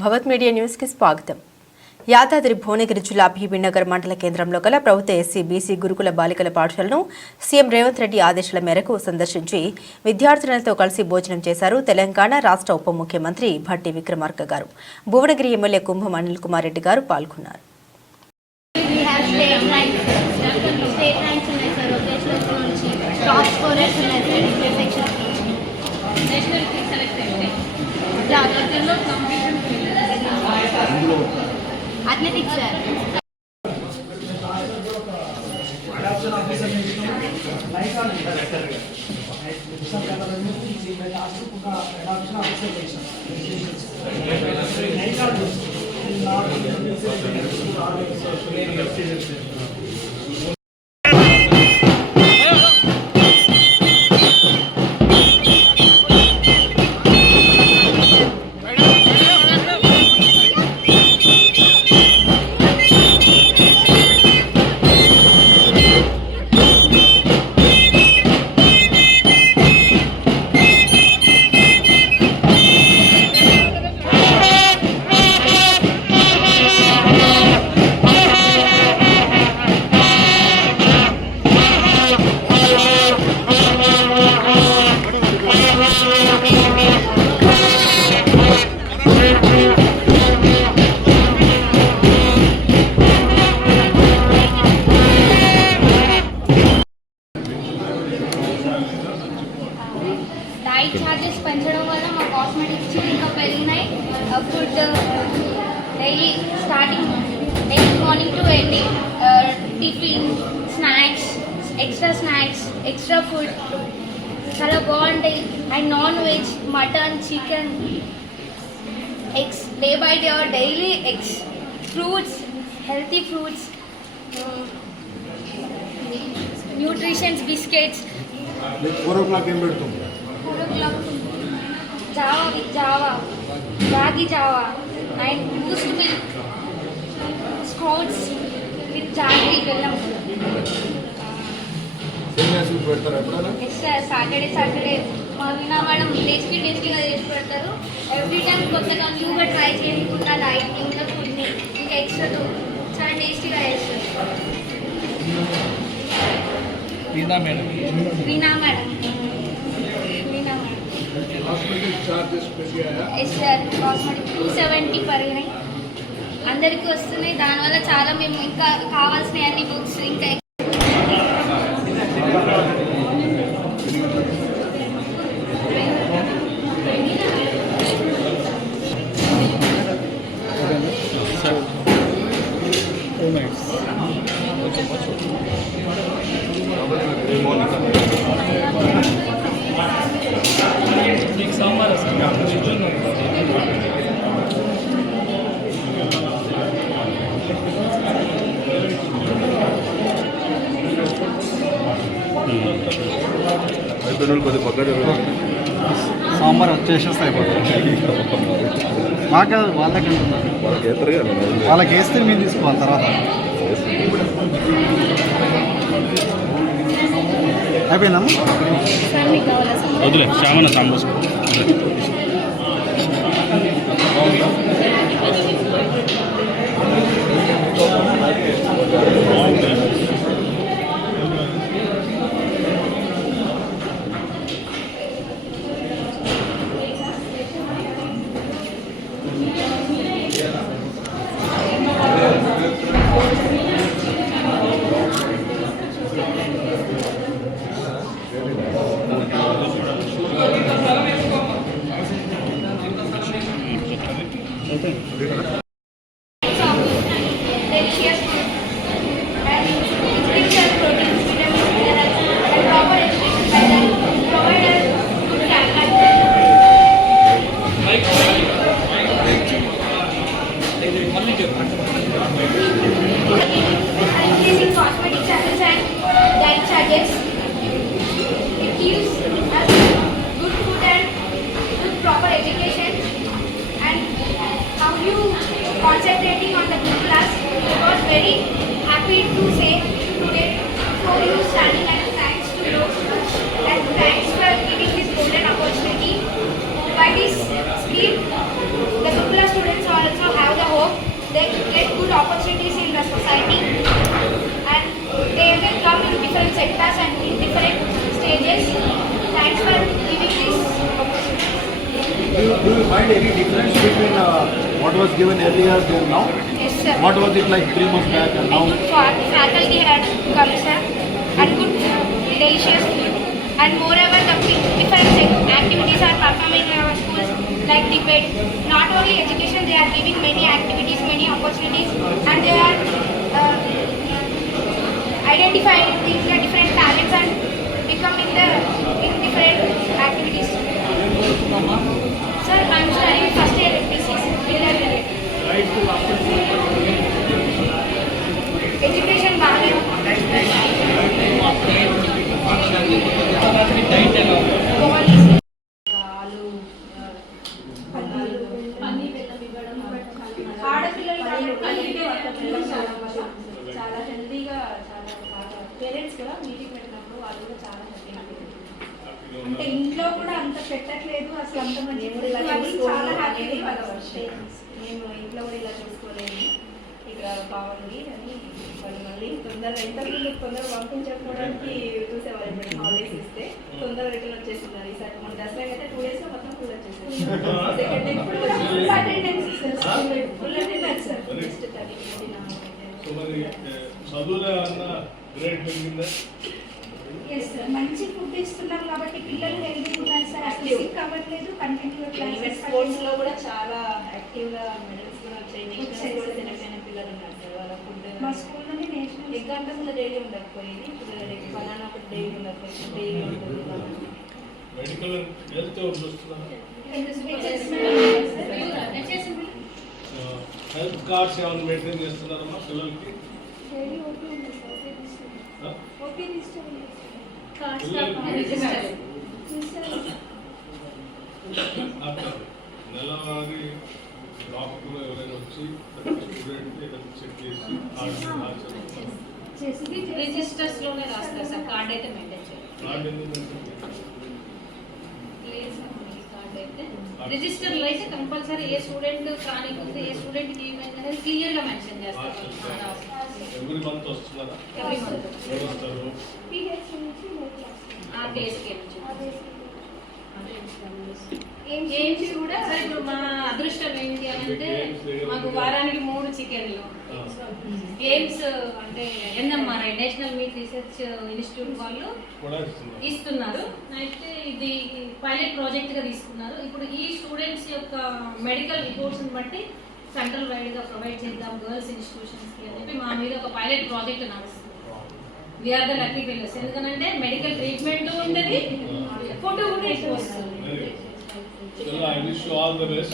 భవత్ media news కి స్వాగతం. యాదాద్రి భువనగిరి జిల్లా భీబీనగర్ మండల కేంద్రంలో గల ప్రభుత్వ ఎస్సీ బీసీ గురుకుల బాలికల పాఠశాలను సీఎం రేవంత్ రెడ్డి ఆదేశాల మేరకు సందర్శించి విద్యార్థులతో కలిసి భోజనం చేశారు తెలంగాణ రాష్ట్ర ఉప ముఖ్యమంత్రి భట్టి విక్రమార్క గారు. భువనగిరి ఎమ్మెల్యే కుంభం అనిల్ కుమార్ రెడ్డి గారు పాల్గొన్నారు. Athletics sir. Diet charges పెంచడం వల్ల మా కాస్మెటిక్స్ ఇంకా పెరిగినాయి. Food daily starting next morning to ending tiffin snacks extra food చాలా బాగుంటాయి. And non veg mutton chicken eggs day by day daily eggs fruits healthy fruits nutritions biscuits. 4 o'clock ఏం పెడుతుంది? 4 o'clock Java with Java రాగి Java and Boost milk sprouts with jaggery బెల్లం. సన్యాసులు పెడతారు ఎప్పుడైనా? సాటర్డే మా వినా మేడం టేస్టీగా చేసి పెడతారు. ఎవ్రీ టైం కొత్తగా న్యూగా ట్రై చేసుకుంటా డైట్ ఇంకా ఫుడ్ని ఇంకా ఎక్స్ట్రాతో చాలా టేస్టీగా చేస్తారు. వీణా మేడం ఎస్ సార్ కాస్మెటిక్ 270 పెరిగినాయి. అందరికీ వస్తున్నాయి. దానివల్ల చాలా మేము ఇంకా కావాల్సిన అన్ని బుక్స్ ఇంకా సాంబార్ వచ్చేసేస్తే అయిపోతుంది. మాకు వాళ్ళకి అంటున్నారు, వాళ్ళకి వేస్తే మేము తీసుకోవాలి తర్వాత. అయిపోయిందమ్మా వదిలే శ్యామన sambar colleges. Thanks for giving this opportunity. Do you find any difference between what was given earlier and now? Yes, sir. What was it like 3 months back and now? Good faculty had come, sir, and good delicious food. And moreover, the different activities are performing in our schools, like debate. Not only education, they are giving many activities, many opportunities, and they are identifying the different talents and becoming in different activities. Sir, I am studying first year PCs. Education value. చాలా హెల్దీగా చాలా బాగా పేరెంట్స్ కూడా మీటింగ్ పెట్టినప్పుడు వాళ్ళు కూడా చాలా హ్యాపీగా అంటే ఇంట్లో కూడా అంత పెట్టట్లేదు అసలు అంత మంచి చాలా హ్యాపీ మేము ఇంట్లో కూడా ఇలా చూసుకోలేము ఇక్కడ బాగుంది అని వాళ్ళు మళ్ళీ తొందరగా ఇంటర్వ్యూలు తొందరగా పంపించకపోవడానికి చూసేవారు ఇప్పుడు హాలిడేస్ ఇస్తే తొందరగా రిటర్న్ వచ్చేస్తున్నారు ఈసారి మన దసరా అయితే 2 days లో మొత్తం ఫుల్ వచ్చేసారు సెకండ్ డే కూడా full attendance full attendance sir next 30 సో మరి చదువులో అన్న గ్రేడ్ పెరిగిందా? ఎస్ సార్ మంచి ఫుడ్ ఇస్తున్నాం కాబట్టి పిల్లలు హెల్తీ ఉన్నారు సార్ అసలు సిక్ అవ్వట్లేదు కంటిన్యూ క్లాసెస్ స్పోర్ట్స్ లో కూడా చాలా యాక్టివ్ గా మెడల్స్ కూడా వచ్చాయి నేషనల్ కూడా సెలెక్ట్ అయిన పిల్లలు ఉన్నారు సార్ వాళ్ళ ఫుడ్ మా స్కూల్లోనే నేషనల్ ఎగ్జాంపుల్స్ డైలీ ఉండకపోయింది ఇప్పుడు బనానా ఒకటి డైలీ ఉండకపోయింది డైలీ ఉంటుంది మెడికల్ హెల్త్ చూస్తున్నా హెల్త్ కార్డ్స్ ఏమైనా మెయింటైన్ చేస్తున్నారమ్మా పిల్లలకి? నెలవారీ డాక్టర్ ఎవరైనా వచ్చి స్టూడెంట్ చెక్ చేసి రిజిస్టర్స్ లోనే రాస్తారు సార్ కార్డ్ అయితే మెయింటైన్ చేయాలి కార్డ్ ఎందుకు లేదు సార్ కార్డ్ అయితే రిజిస్టర్లో అయితే కంపల్సరీ ఏ స్టూడెంట్ కానీ ఏ స్టూడెంట్ కి ఏమైందనేది క్లియర్ గా మెన్షన్ చేస్తారు ఎవ్రీ మంత్ వస్తున్నారా? ఎవ్రీ మంత్ ఎవరు వస్తారు? ఆర్టీఎస్కే గేమ్స్ కూడా సార్ ఇప్పుడు మా అదృష్టం ఏంటి అంటే మాకు వారానికి 3 చికెన్లు గేమ్స్ అంటే ఎన్ఎంఆర్ఐ నేషనల్ మీట్ రీసెర్చ్ ఇన్స్టిట్యూట్ వాళ్ళు కూడా ఇస్తున్నారు. అయితే ఇది పైలట్ ప్రాజెక్ట్ గా తీసుకున్నారు. ఇప్పుడు ఈ స్టూడెంట్స్ యొక్క మెడికల్ రిపోర్ట్స్ బట్టి సెంట్రల్ వైడ్ గా ప్రొవైడ్ చేద్దాం గర్ల్స్ ఇన్స్టిట్యూషన్స్ కి అని చెప్పి మా మీద ఒక పైలట్ ప్రాజెక్ట్ నడుస్తుంది. వీఆర్ ద లక్కీ ఫెలోస్ ఎందుకంటే మెడికల్ ట్రీట్మెంట్ ఉంటుంది ఫుడ్ కూడా ఎక్కువ వస్తుంది. I wish you all the best.